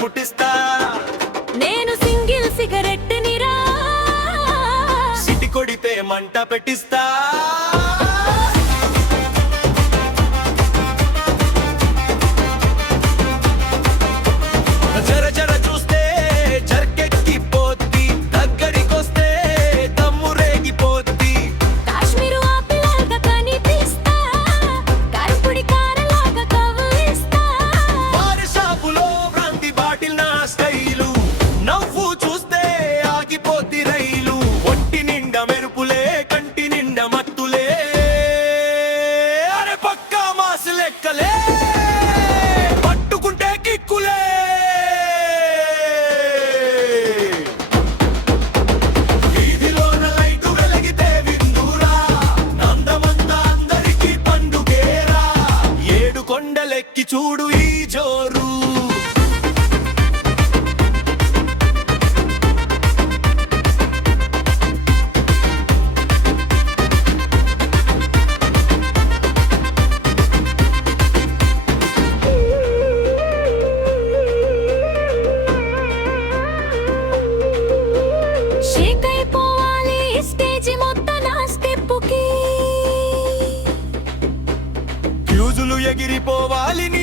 పుట్టిస్తా. నేను single cigarette నిరా, city కొడితే మంట పెట్టిస్తా. జర జర చూస్తే జర్కెక్కిపోద్ది, దగ్గరికొస్తే దమ్ము రేగిపోద్ది. కాశ్మీరు ఆపిల్లాగా కనిపిస్తా, కారపొడి కారలాగా కవ్విస్తా. వారి షాపులో బ్రాంతి బాటిల్ నా స్టైలు, నవ్వు చూస్తే ఆగిపోద్ది రైలు. ఒంటి నిండా మెరుపులే, కంటి నిండా మత్తులే, అరే పక్కా మాసు లెక్కలే, పట్టుకుంటే కిక్కులే. వీధిలోన లైటు వెలిగితే విందూరా, నందమంతా అందరికీ పండుగేరా. ఏడు కొండలెక్కి చూడు ఈ జోరు. షేక్ అయిపోవాలి స్టేజి మొత్తం నా స్టెప్పుకి. ఫ్యూజులు ఎగిరిపోవాలి నీ